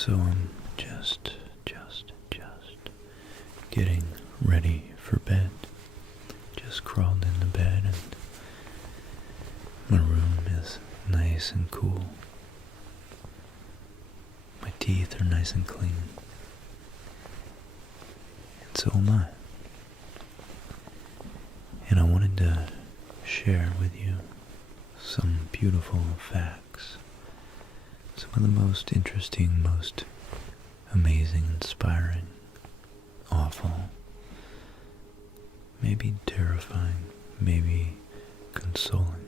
So I'm just getting ready for bed. Just crawled into bed and my room is nice and cool. My teeth are nice and clean. And so am I. And I wanted to share with you some beautiful facts. Some of the most interesting, most amazing, inspiring, awful, maybe terrifying, maybe consoling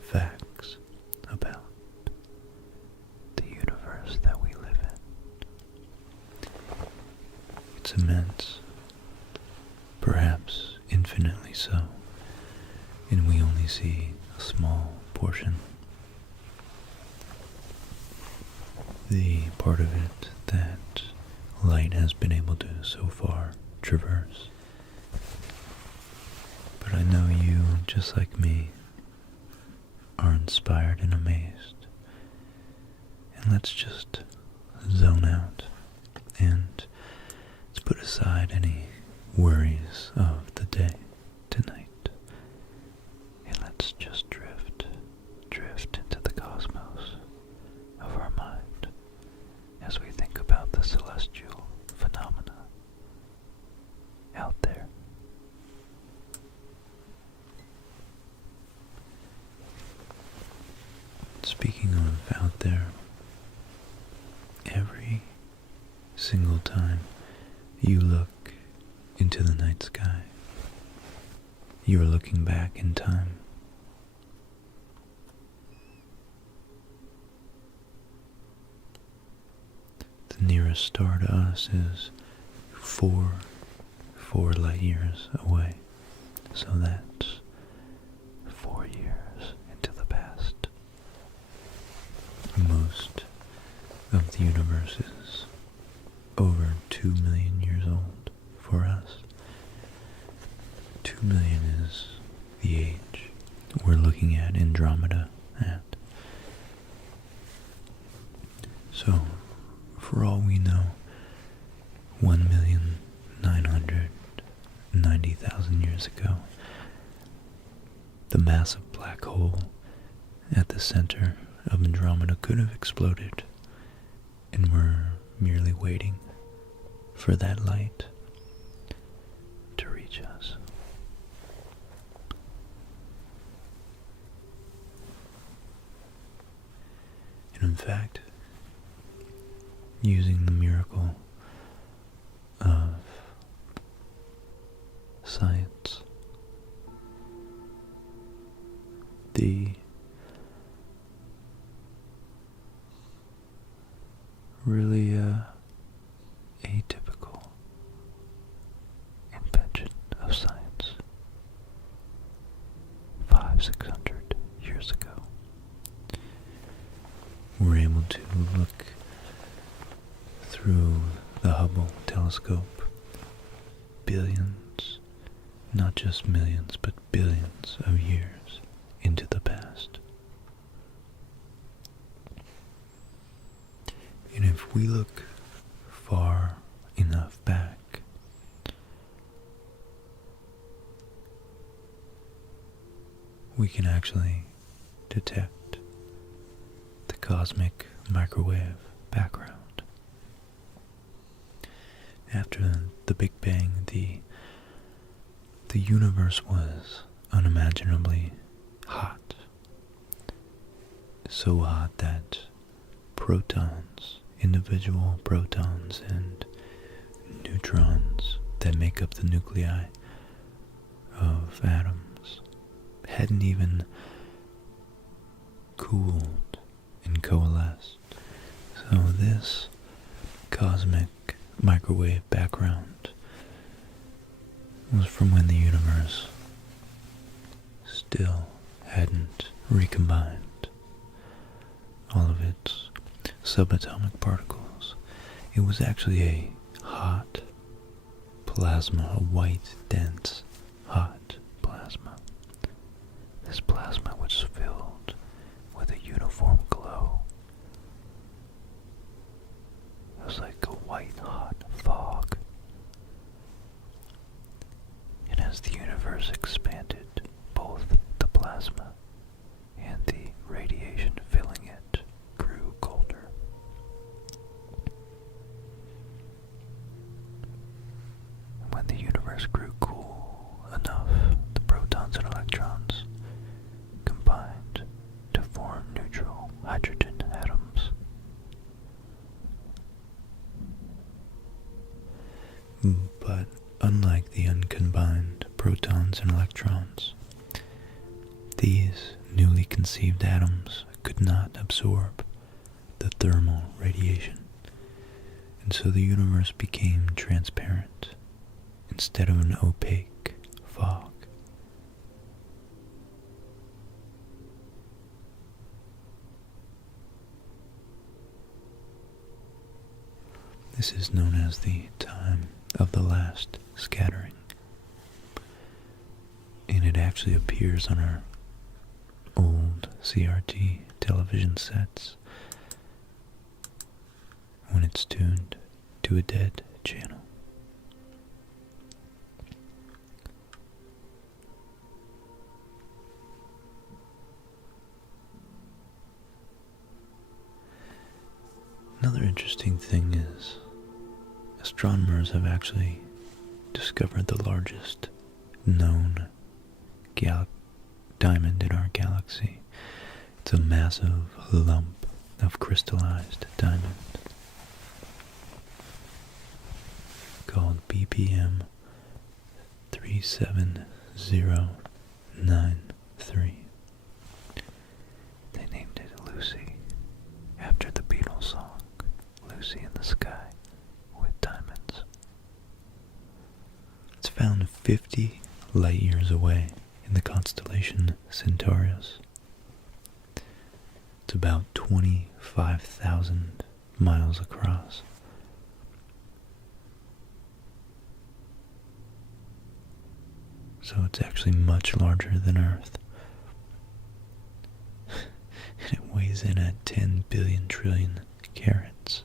facts about the universe that we live in. It's immense, perhaps infinitely so, and we only see a small portion. The part of it that light has been able to so far traverse. But I know you, just like me, are inspired and amazed. And let's just zone out and let's put aside any worries of the day tonight. And let's just drift into the cosmos of our mind as we think about the celestial phenomena out there. Speaking of out there, every single time you look into the night sky, you are looking back in time. The nearest star to us is four light years away. So that's 4 years into the past. Most of the universe is over 2 million years old for us. 2 million is the age we're looking at Andromeda at. So, for all we know, 1,990,000 years ago, the massive black hole at the center of Andromeda could have exploded, and we're merely waiting for that light to reach us. And in fact, using the miracle of science, the really atypical invention of science 500-600 years ago, we're able to look through the Hubble telescope billions, not just millions, but billions of years into the past. And if we look far enough back, we can actually detect the cosmic microwave background. After the Big Bang, the universe was unimaginably hot. So hot that protons, individual protons and neutrons that make up the nuclei of atoms, hadn't even cooled and coalesced. So this cosmic microwave background was from when the universe still hadn't recombined all of its subatomic particles. It was actually a hot plasma, a white, dense, hot plasma. This plasma was filled with a uniform glow. was like a white hot fog. And as the universe expanded, both the plasma and the radiation filling it grew colder. When the universe grew cool enough, the protons and electrons combined to form neutral hydrogen atoms. But unlike the uncombined protons and electrons, these newly conceived atoms could not absorb the thermal radiation, and so the universe became transparent instead of an opaque fog. This is known as the time of the last scattering, and it actually appears on our old CRT television sets when it's tuned to a dead channel. Another interesting thing is astronomers have actually discovered the largest known diamond in our galaxy. It's a massive lump of crystallized diamond called BPM 37093. They named it Lucy after the Beatles song Lucy in the Sky with Diamonds. It's found 50 light years away in the constellation Centaurus. It's about 25,000 miles across. So it's actually much larger than Earth. And it weighs in at 10 billion trillion carats.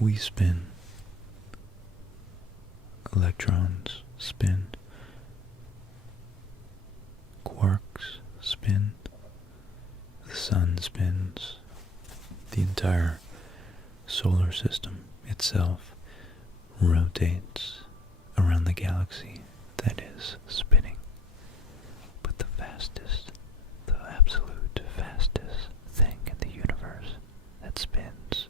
We spin, electrons spin, quarks spin, the sun spins, the entire solar system itself rotates around the galaxy that is spinning. But the fastest, the absolute fastest thing in the universe that spins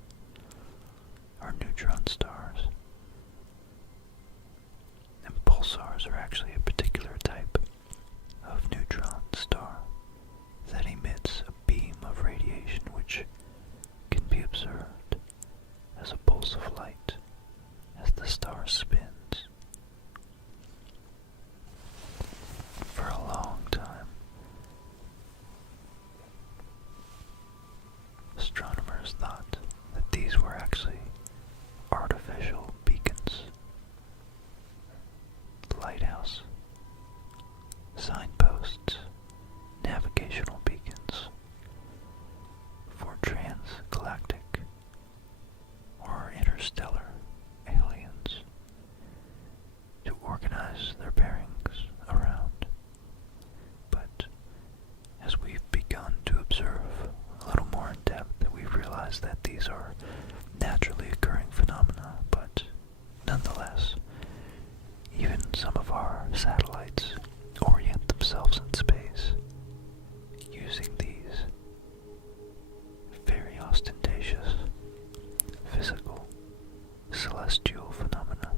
are neutron stars. And pulsars are actually a particular type of neutron star that emits a beam of radiation which can be observed as a pulse of light as the star spins. For a long time, astronomers thought that these were actually artificial beacons, lighthouse, signposts, navigational beacons for transgalactic or interstellar aliens to organize their bearings around. But as we've begun to observe a little more in depth, we've realized that these are naturally occurring phenomena, but nonetheless, even some of our satellites orient themselves in space using these very ostentatious physical celestial phenomena.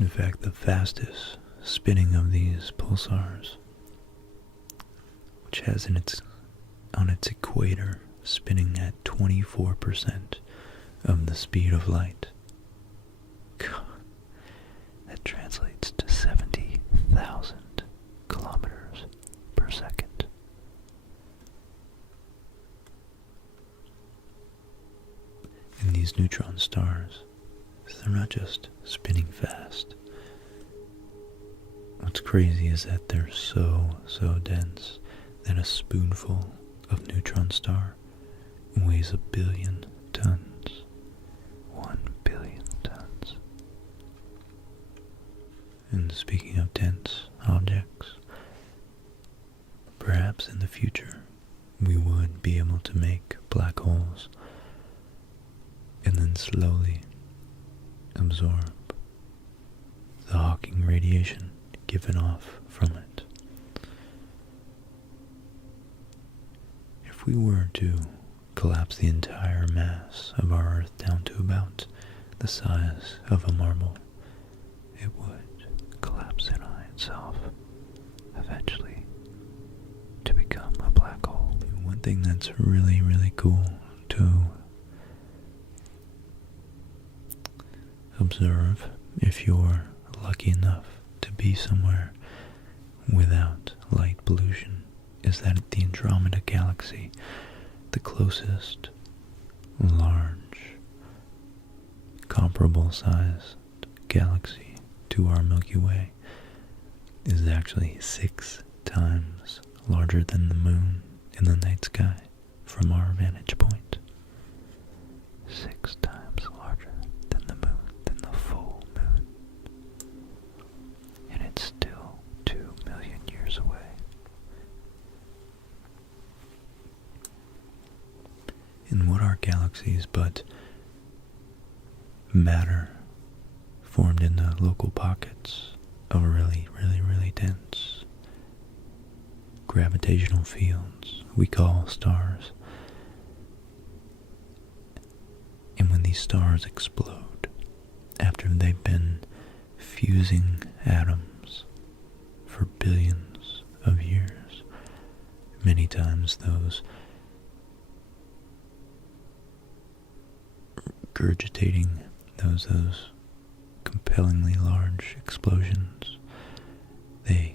In fact, the fastest spinning of these pulsars, which has on its equator spinning at 24% of the speed of light. God, that translates to 70,000 kilometers per second. And these neutron stars, they're not just spinning fast. What's crazy is that they're so dense that a spoonful of neutron star weighs 1 billion tons. 1 billion tons. And speaking of dense objects, perhaps in the future we would be able to make black holes and then slowly absorb the Hawking radiation given off from it. If we were to collapse the entire mass of our Earth down to about the size of a marble, it would collapse in on itself eventually to become a black hole. One thing that's really, really cool to observe if you're lucky enough to be somewhere without light pollution is that the Andromeda Galaxy, the closest large comparable sized galaxy to our Milky Way, is actually 6 times larger than the moon in the night sky from our vantage point. 6 times larger than the moon, than the full moon. And it's still 2 million years away. And what are galaxies but matter formed in the local pockets of really, really, really dense gravitational fields we call stars. And when these stars explode, after they've been fusing atoms for billions of years, many times those regurgitating, those compellingly large explosions, they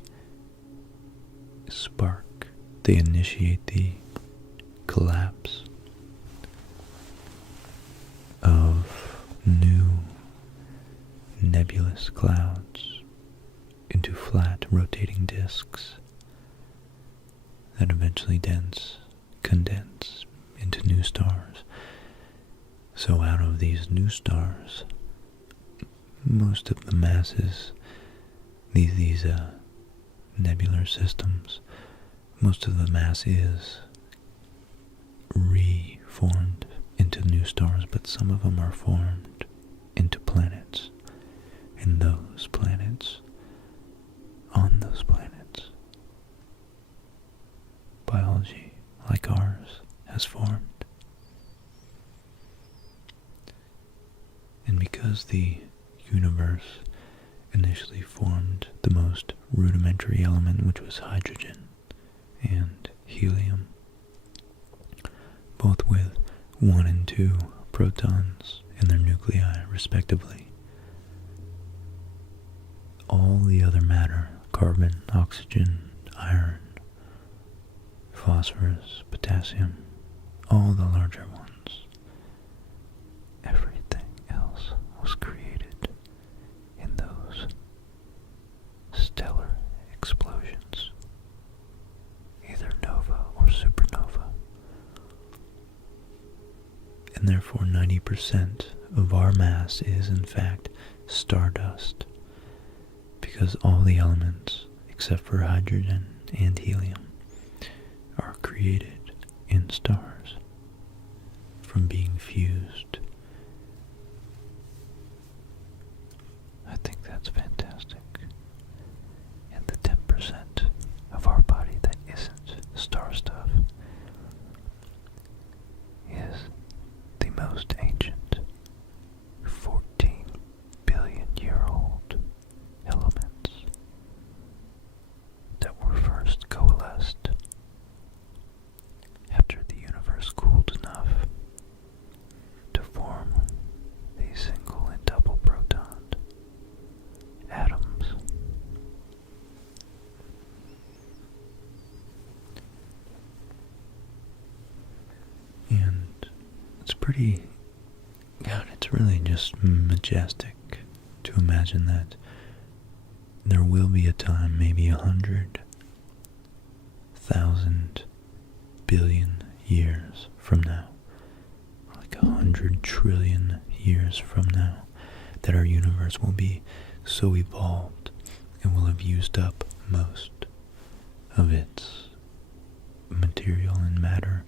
spark, they initiate the collapse of new nebulous clouds into flat rotating disks that eventually condense into new stars. So out of these new stars, most of the masses, these nebular systems, most of the mass is reformed into new stars, but some of them are formed into planets. And those planets, on those planets, biology like ours has formed. And because the universe initially formed the most rudimentary element, which was hydrogen and helium, both with 1 and 2 protons in their nuclei respectively, all the other matter, carbon, oxygen, iron, phosphorus, potassium, all the larger ones, everything else was created in those stellar explosions, either nova or supernova. And therefore 90% of our mass is in fact stardust, because all the elements, except for hydrogen and helium, are created in stars from being fused. I think that's fantastic. And the 10% of our body that isn't star stuff is the most ancient 14 billion year old elements that were first coalesced after the universe cooled pretty, God, it's really just majestic to imagine that there will be a time, maybe 100,000 billion years from now, like 100 trillion years from now, that our universe will be so evolved and will have used up most of its material and matter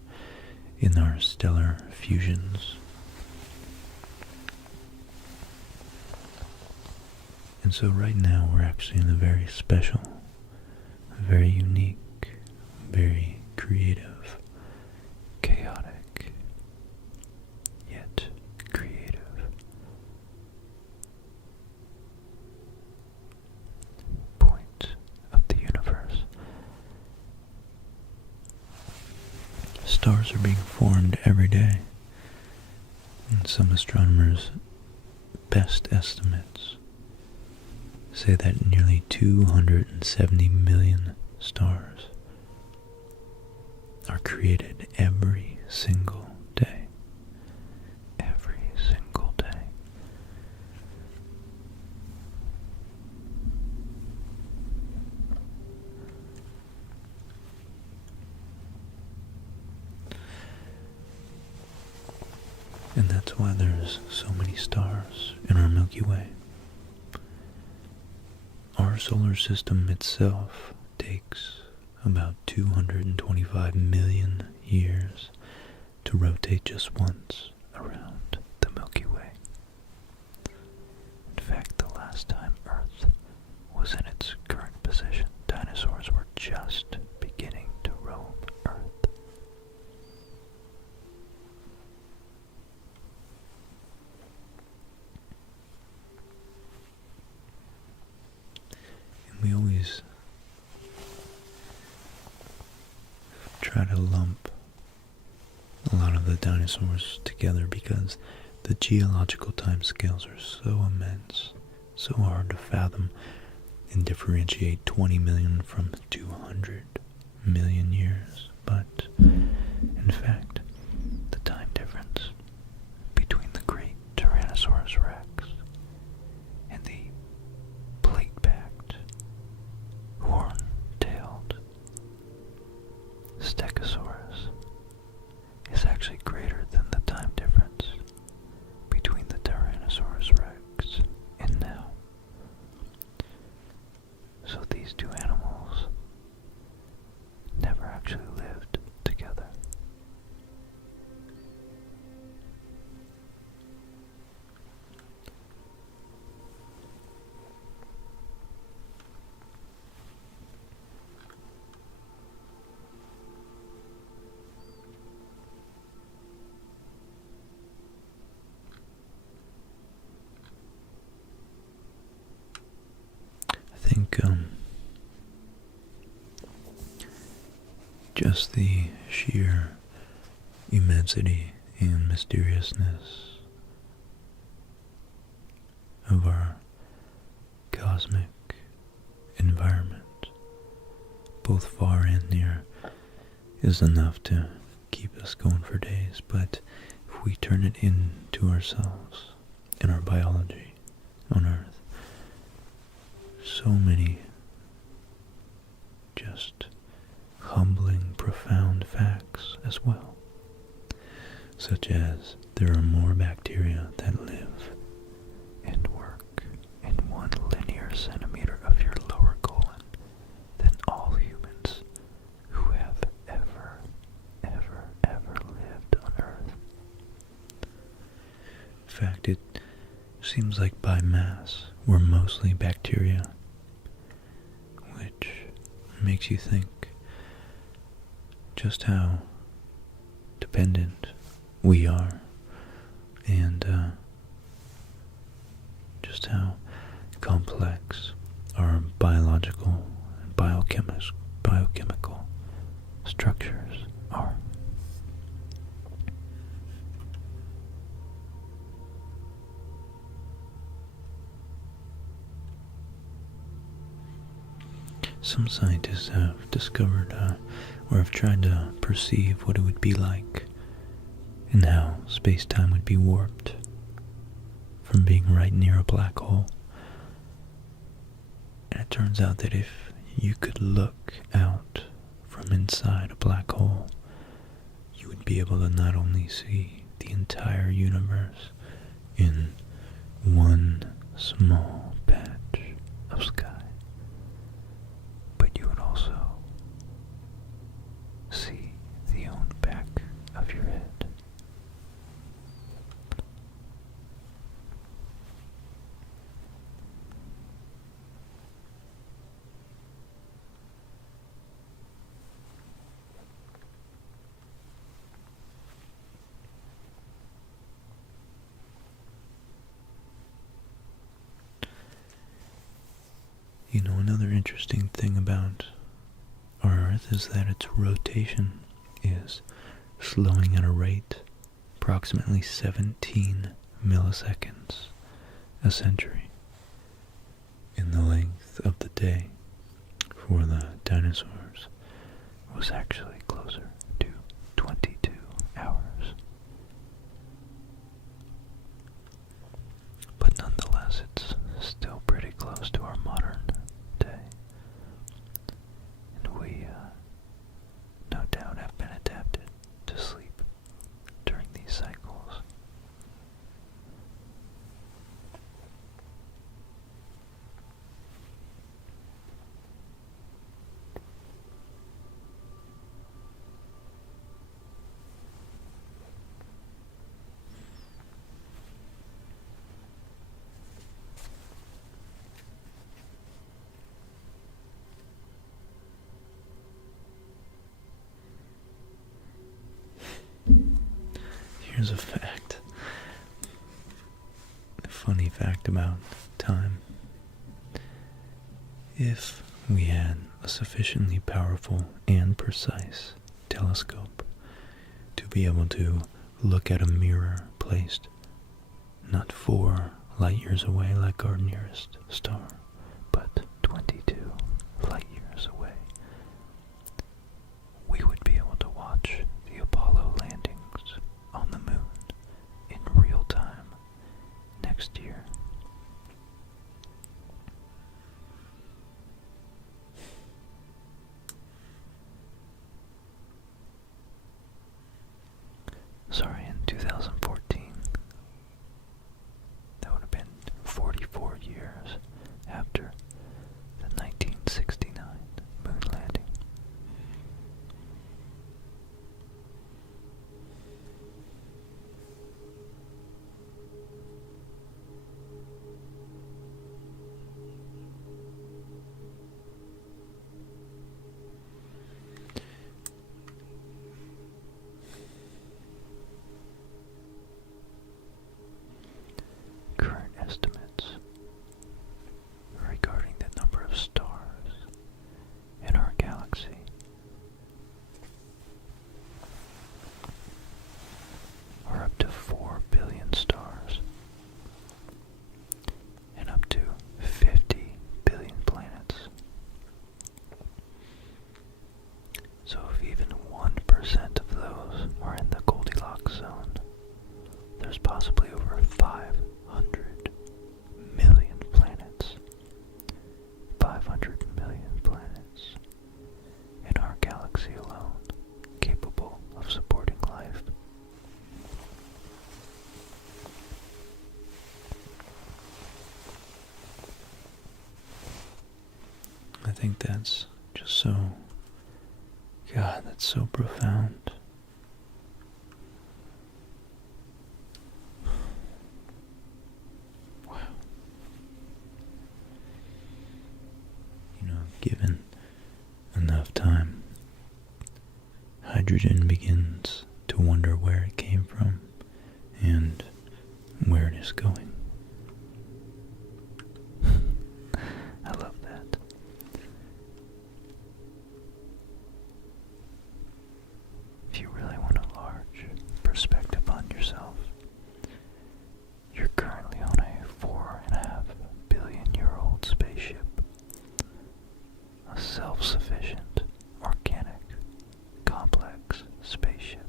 in our stellar fusions. And so right now we're actually in a very special, very unique, very creative, chaotic, yet creative point of the universe. Stars are being formed every day, and some astronomers' best estimates say that nearly 270 million stars are created every single day. Every single day. And that's why there's so many stars in our Milky Way. Our solar system itself takes about 225 million years to rotate just once around the Milky Way. In fact, the last time Earth was in its current position, dinosaurs were just beginning to roam Earth. We always try to lump a lot of the dinosaurs together because the geological timescales are so immense, so hard to fathom and differentiate 20 million from 200 million years. But in fact, the time difference between the great Tyrannosaurus rex and the plate-backed, horn-tailed Stegosaurus is actually greater than the time difference between the Tyrannosaurus rex and now. So these two animals never actually lived together. I think just the sheer immensity and mysteriousness of our cosmic environment, both far and near, is enough to keep us going for days. But if we turn it into ourselves and our biology on Earth, so many just humbling, profound facts as well, such as there are more bacteria that live and work in 1 linear centimeter of your lower colon than all humans who have ever lived on Earth. In fact, it seems like by mass we're mostly bacteria, which makes you think just how dependent we are, and just how complex our biological and biochemical structures are. Some scientists have discovered or have tried to perceive what it would be like and how space-time would be warped from being right near a black hole. And it turns out that if you could look out from inside a black hole, you would be able to not only see the entire universe in one small patch of sky, but you would also see the own back of your head. You know, another interesting thing about our Earth is that its rotation is slowing at a rate approximately 17 milliseconds a century. And the length of the day for the dinosaurs was actually closer to 22 hours. But nonetheless, it's still pretty close to our modern day. And we, no doubt, have been adapted to sleep during these cycles. Here's a fact. A funny fact about time. If we had a sufficiently powerful and precise telescope to be able to look at a mirror placed not 4 light years away like our nearest star, but 22 light years away, we would be able to watch the Apollo landings on the moon in real time next year. Sorry, in 2014. That would have been 44 years after the 1969 moon landing. Current estimates regarding the number of stars in our galaxy are up to 4 billion stars and up to 50 billion planets. So if even 1% of those are in the Goldilocks zone, there's possibly over 500 million planets. 500 million planets in our galaxy alone capable of supporting life. I think that's just so, God, that's so profound. Wow. You know, given enough time, hydrogen begins to wonder where it came from and where it is going. I love that. If you really want a large perspective on yourself, you're currently on a 4.5 billion year old spaceship. A self-sufficient, organic, complex spaceship.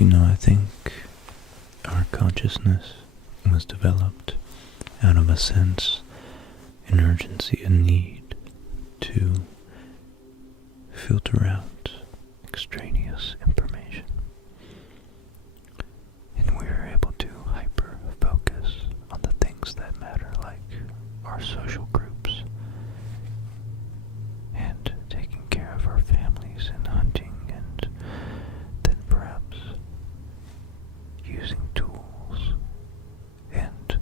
I think our consciousness was developed out of a sense, an urgency, a need to filter out extraneous information. And we are able to hyper-focus on the things that matter, like our social groups, and taking care of our families, and hunting, and then perhaps using tools, and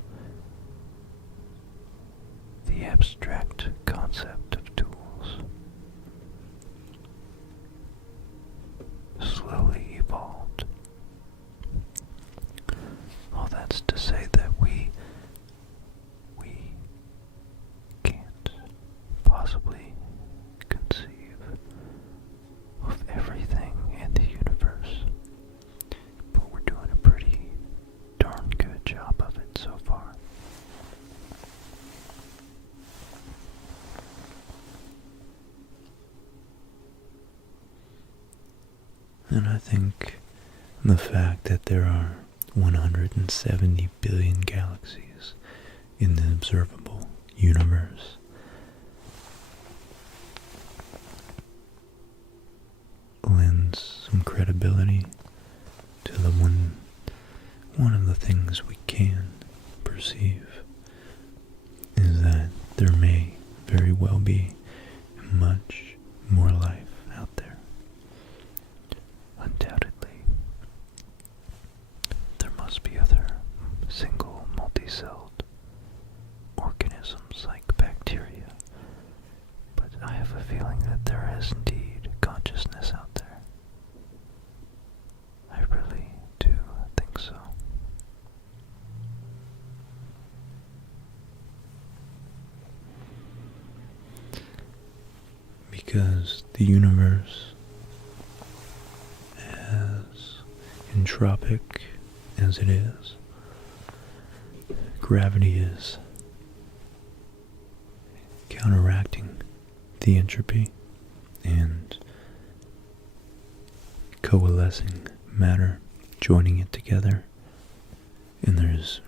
the abstract concept of tools slowly evolved. All that's to say that we can't possibly conceive of everything in the universe, but we're doing a pretty darn good job of it so far. And I think the fact that there are 170 billion galaxies in the observable universe lends some credibility to the one of the things we can perceive is that there may very well be much more life out there. Undoubtedly, there must be other single multi-celled organisms like bacteria, but I have a feeling that there is indeed consciousness out there. I really do think so. Because the universe, as entropic as it is, gravity is counteracting the entropy and coalescing matter, joining it together. And there's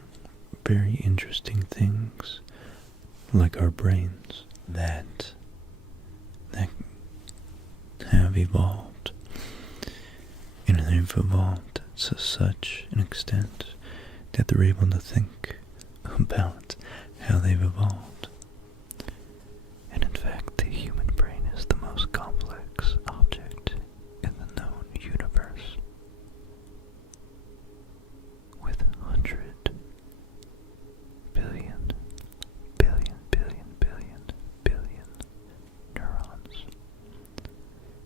very interesting things like our brains that have evolved, and they've evolved to such an extent that they're able to think about how they've evolved. And in fact, the human brain is the most complex object in the known universe, with 100 billion neurons.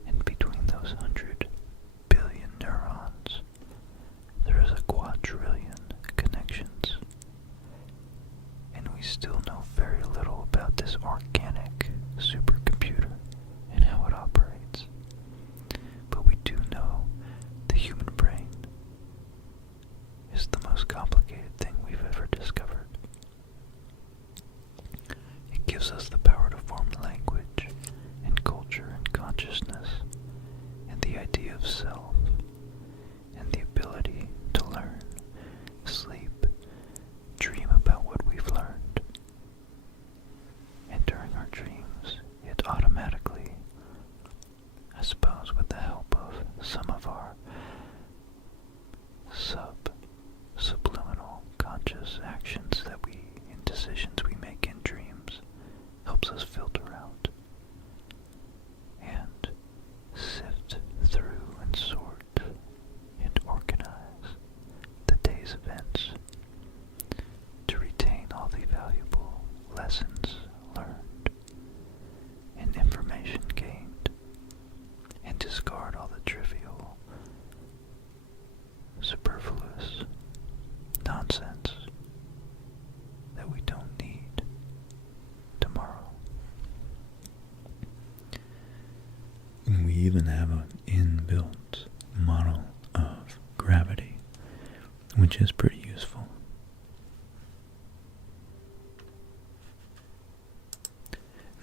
And between those 100 billion neurons, there is a quadrillion connections. And we still know very little about this organic supercomputer and how it operates. But we do know the human brain is the most complicated thing we've ever discovered. It gives us the power to form language and culture and consciousness and the idea of self and the ability to learn, sleep, dream about what we've learned. And during our dreams, it automatically, I suppose with the help of some of our subliminal conscious actions and decisions we make in dreams, helps us filter out and sift through and sort and organize the day's events to retain all the valuable lessons learned and information gained, and discard all the trivial, superfluous nonsense that we don't need tomorrow. And we even have an inbuilt model of gravity, which is pretty useful.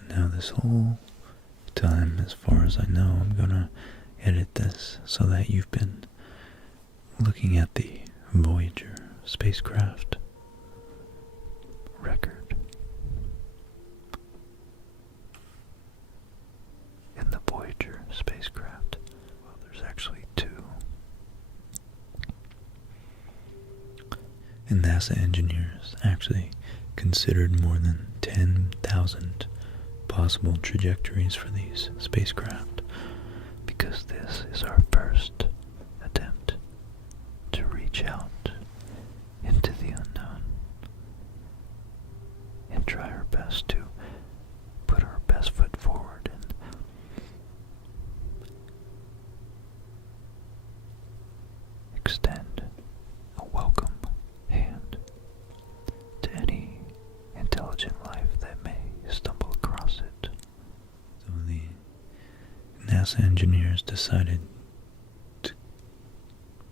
Now this whole time, as far as I know, I'm gonna edit this so that you've been looking at the Voyager spacecraft record. In the Voyager spacecraft, well, there's actually two. And NASA engineers actually considered more than 10,000 possible trajectories for these spacecraft, because this is our first attempt to reach out into the unknown and try our best to put our best foot forward and extend a welcome hand to any intelligent life that may stumble across it. So the NASA engineers decided to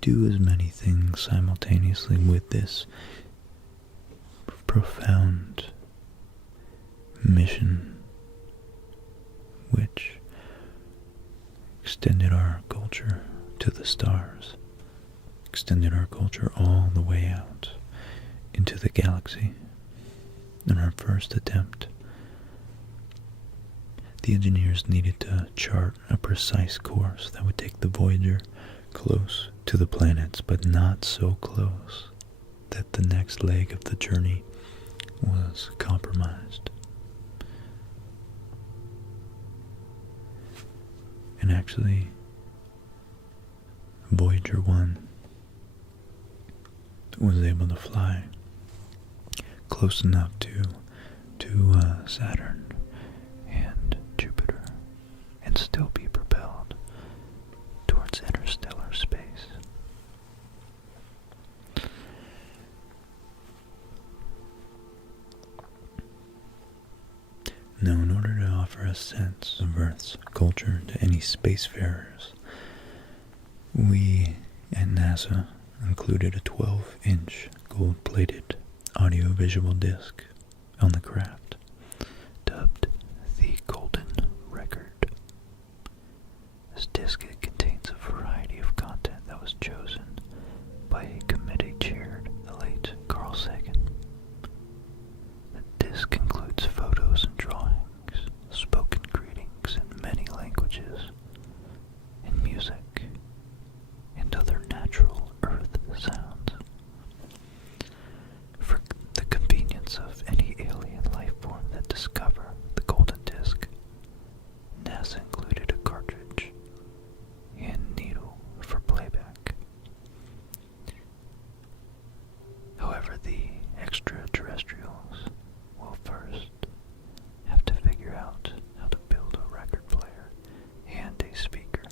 do as many things simultaneously with this profound mission, which extended our culture to the stars, extended our culture all the way out into the galaxy. In our first attempt, the engineers needed to chart a precise course that would take the Voyager close to the planets, but not so close that the next leg of the journey was compromised. And actually, Voyager 1 was able to fly close enough to Saturn and Jupiter and still be propelled towards interstellar space. Now, in order to offer a sense of Earth's culture to any spacefarers, we at NASA included a 12-inch gold-plated audiovisual disc on the craft, dubbed the Golden Record. This disc contains a variety of content that was chosen by a committee chaired the late Carl Sagan. The disc includes photos and drawings, spoken greetings in many languages, and music, and other natural Earth sounds. For the convenience of any alien life form that discover the golden disc, NASA included a cartridge and needle for playback. However, the extraterrestrials will first have to figure out how to build a record player and a speaker.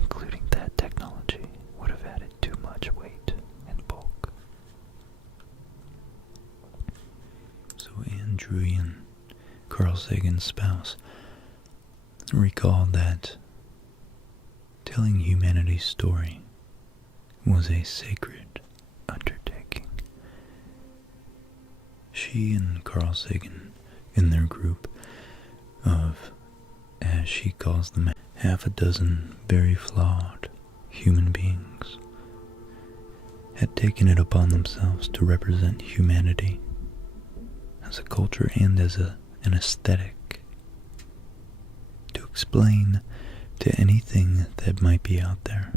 Including that technology would have added too much weight and bulk. So Anne Druyan, Carl Sagan's spouse, recalled that telling humanity's story was a sacred undertaking. She and Carl Sagan, in their group of, as she calls them, half a dozen very flawed human beings, had taken it upon themselves to represent humanity as a culture and as an aesthetic, to explain to anything that might be out there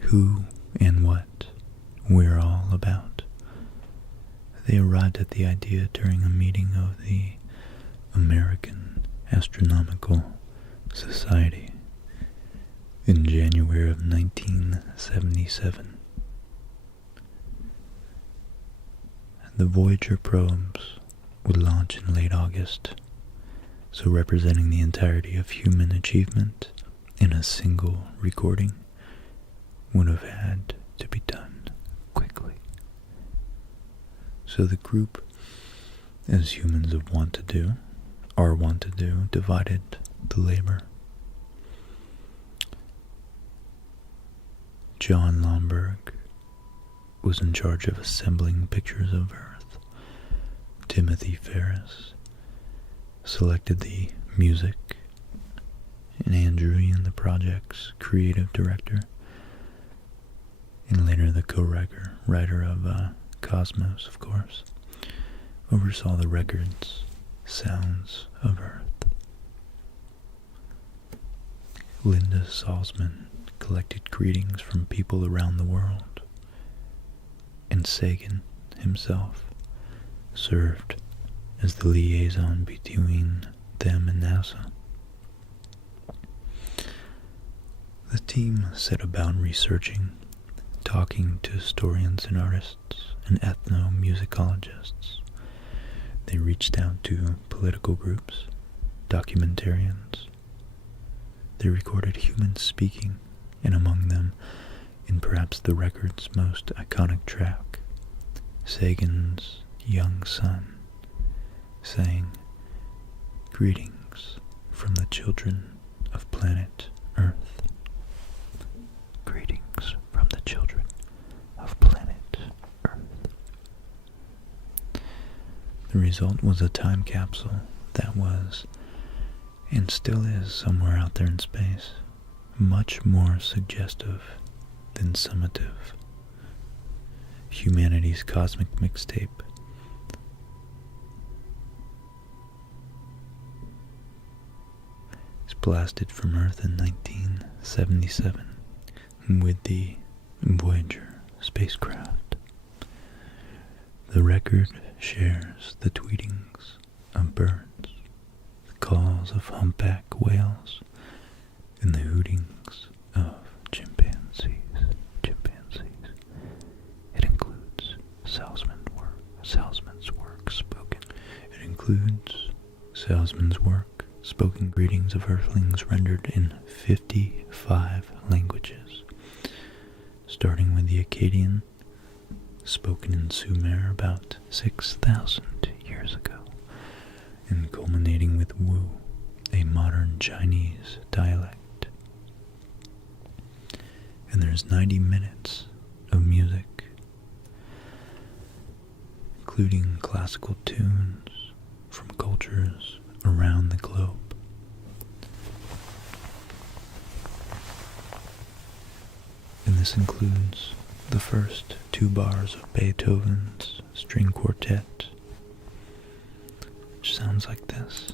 who and what we're all about. They arrived at the idea during a meeting of the American Astronomical Society in January of 1977. The Voyager probes would launch in late August, so representing the entirety of human achievement in a single recording would have had to be done quickly. So the group, as humans are wont to do, divided the labor. John Lomberg was in charge of assembling pictures of Earth. Timothy Ferris selected the music and Andrewian, the project's creative director, and later the co-writer of Cosmos, of course, oversaw the record's Sounds of Earth. Linda Salzman collected greetings from people around the world, and Sagan himself served as the liaison between them and NASA. The team set about researching, talking to historians and artists and ethnomusicologists. They reached out to political groups, documentarians. They recorded humans speaking, and among them, in perhaps the record's most iconic track, Sagan's young son sang, "Greetings from the children of planet Earth." Greetings from the children of planet Earth. The result was a time capsule that was, and still is somewhere out there in space, much more suggestive than summative. Humanity's cosmic mixtape. It's blasted from Earth in 1977 with the Voyager spacecraft. The record shares the tweetings of birds, the calls of humpback whales, and the hootings of chimpanzees. It includes Salzman's work spoken. It includes Salzman's work, spoken greetings of Earthlings rendered in 55 languages, starting with the Akkadian, spoken in Sumer about 6,000 years ago, and culminating with Wu, a modern Chinese dialect. And there's 90 minutes of music, including classical tunes from cultures around the globe. And this includes the first 2 bars of Beethoven's String Quartet, which sounds like this.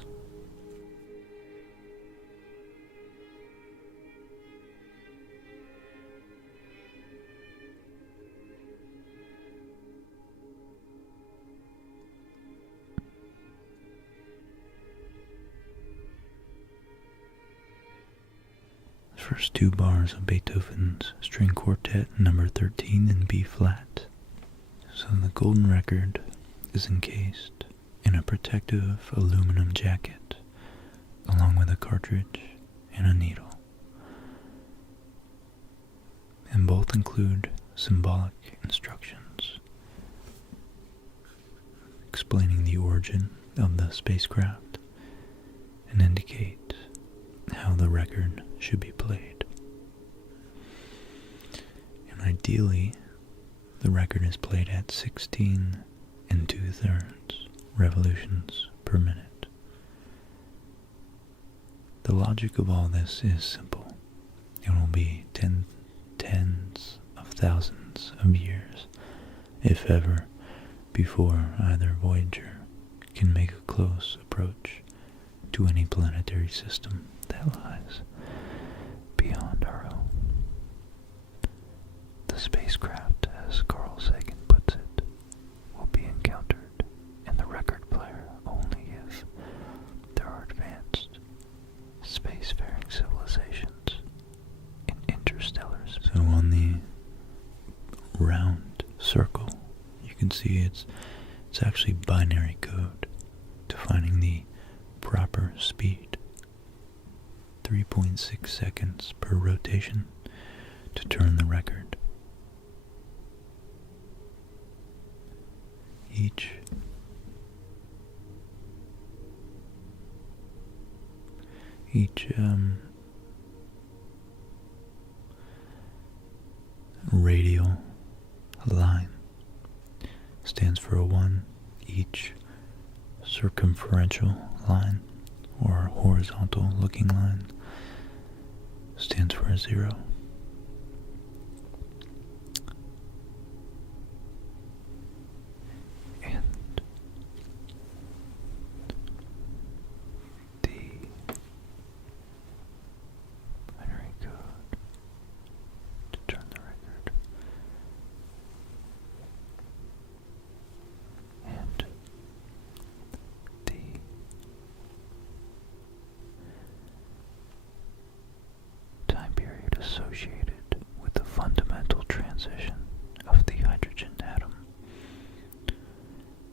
First 2 bars of Beethoven's String Quartet number 13 in B flat. So the golden record is encased in a protective aluminum jacket, along with a cartridge and a needle. And both include symbolic instructions explaining the origin of the spacecraft and indicate how the record should be played. And ideally, the record is played at 16 2/3 revolutions per minute. The logic of all this is simple. It will be tens of thousands of years, if ever, before either Voyager can make a close approach to any planetary system that lies beyond our own. The spacecraft, as Carl Sagan puts it, will be encountered in the record player only if there are advanced spacefaring civilizations in interstellar space. So on the round circle, you can see it's actually binary code defining the proper speed. 3.6 seconds per rotation to turn the record. Each radial line stands for a 1. Each circumferential line, or horizontal looking line, stands for a 0. And the binary code to turn the record, and the time period associated with the fundamental transition of the hydrogen atom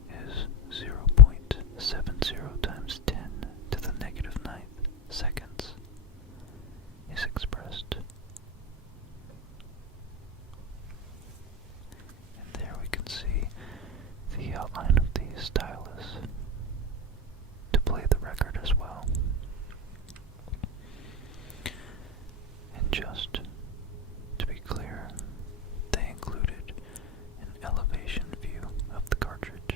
is 0.70 times 10 to the negative 9th seconds is expressed. And there we can see the outline of the stylus to play the record as well. And just to be clear, they included an elevation view of the cartridge,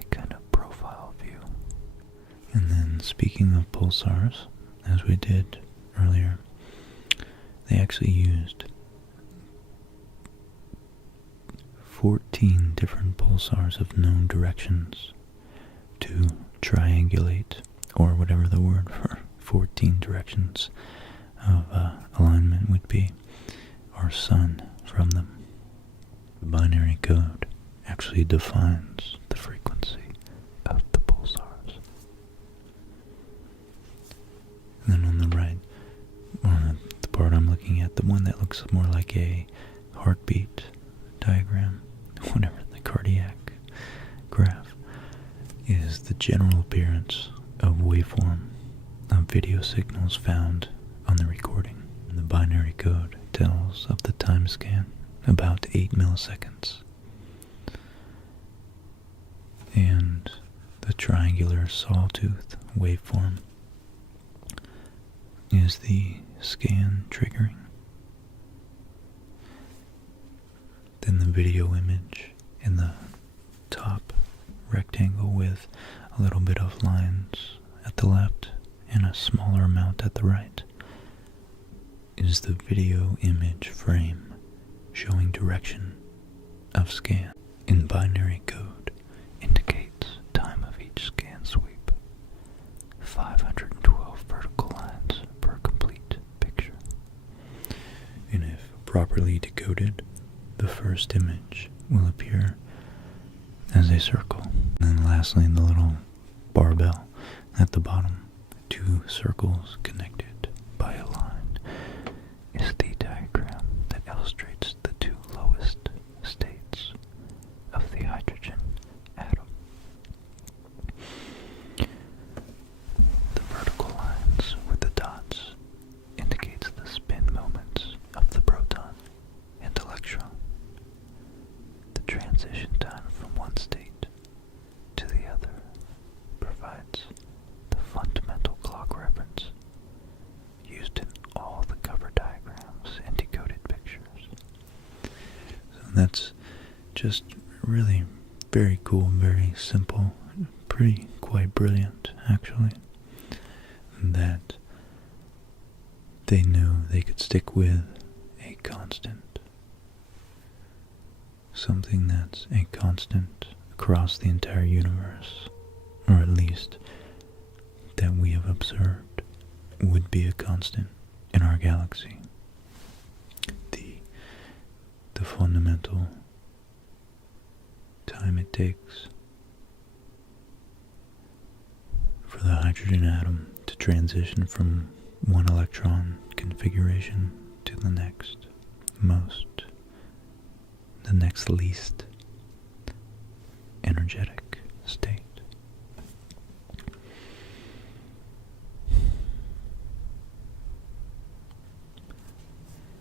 a kind of profile view. And then, speaking of pulsars, as we did earlier, they actually used 14 different pulsars of known directions to triangulate, or whatever the word for 14 directions of alignment would be, our sun from them. The binary code actually defines the frequency of the pulsars. And then on the right, or the part I'm looking at, the one that looks more like a heartbeat diagram, whatever, the cardiac graph, is the general appearance of waveform of video signals found on the recording. And the binary code tells of the time scan about 8 milliseconds. And the triangular sawtooth waveform is the scan triggering. Then the video image in the top rectangle with a little bit of lines at the left and a smaller amount at the right is the video image frame showing direction of scan. In binary code indicates time of each scan sweep, 512 vertical lines per complete picture. And if properly decoded, the first image will appear as a circle. And then lastly, the little barbell at the bottom, 2 circles connected by a line, is the diagram that illustrates the 2 lowest states of the hydrogen atom. The vertical lines with the dots indicates the spin moments of the proton and electron. The transition time from one state to the other provides the fundamental clock reference used in all the cover diagrams and decoded pictures. So that's just really very cool, very simple, pretty quite brilliant actually, that they knew they could stick with a constant, something that's a constant across the entire universe, or at least that we have observed would be a constant in our galaxy. The fundamental time it takes for the hydrogen atom to transition from one electron configuration to the next least energetic state.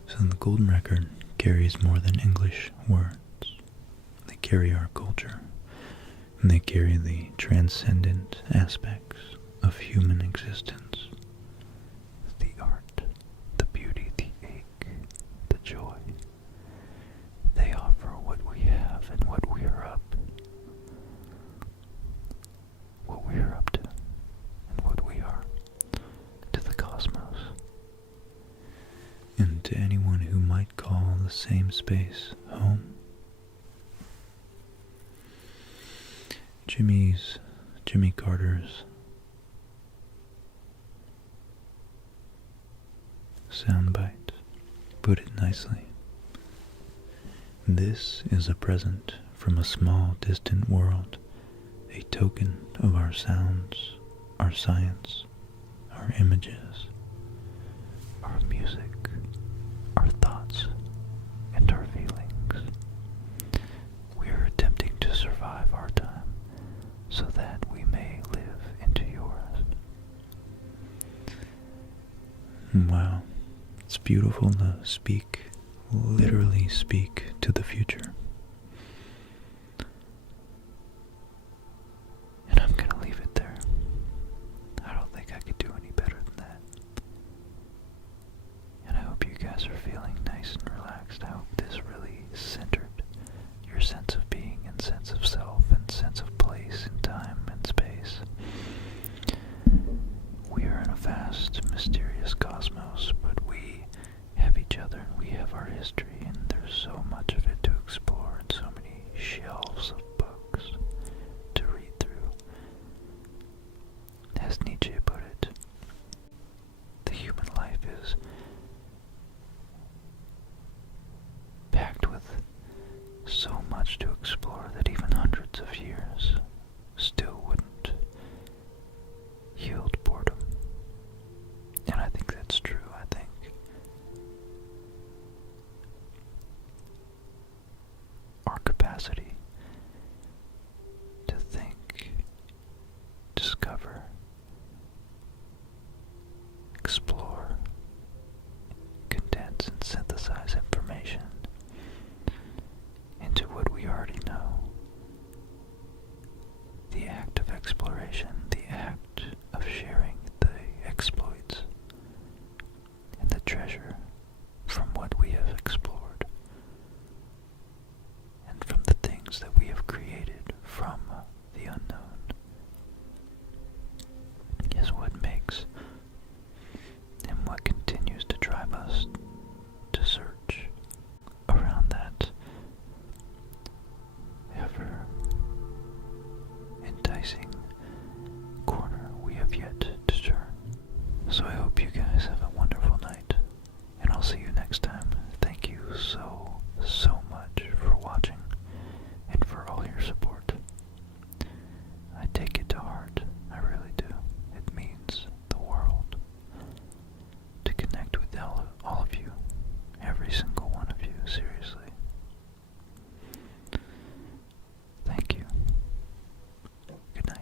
So the golden record carries more than English words. They carry our culture, and they carry the transcendent aspects of human existence. The art, the beauty, the ache, the joy. They offer what we have and what we are up to, and what we are to the cosmos. to anyone who might call the same space home. Jimmy Carter's soundbite put it nicely. This is a present from a small distant world, a token of our sounds, our science, our images, our music, our thoughts, and our feelings. We are attempting to survive our time so that we may live into yours. Wow, it's beautiful to literally speak to the future. And I'm gonna leave it there. I don't think I could do any better than that. And I hope you guys are feeling nice and relaxed. I hope this really centered your sense of being and sense of self and sense of place and time and space. We are in a vast, mysterious cosmos, but we have each other, we have our history, and there's so much of it to explore and so many shelves of books to read through. As Nietzsche put it, the human life is packed with so much to explore that even hundreds of years still wouldn't yield boredom. And I think that's true. I think our capacity to think, discover, explore, condense and synthesize information into what we already know. The act of exploration, the act of sharing the exploits and the treasure from what we have explored and from the things that we have created from the unknown is what makes and what continues to drive us to search around that ever enticing corner we have yet to turn. So I hope you guys have a wonderful night, and I'll see you next time. Thank you so much for watching and for all your support. I take it to heart, I really do. It means the world to connect with all of you, every single one of you, seriously. Thank you. Good night.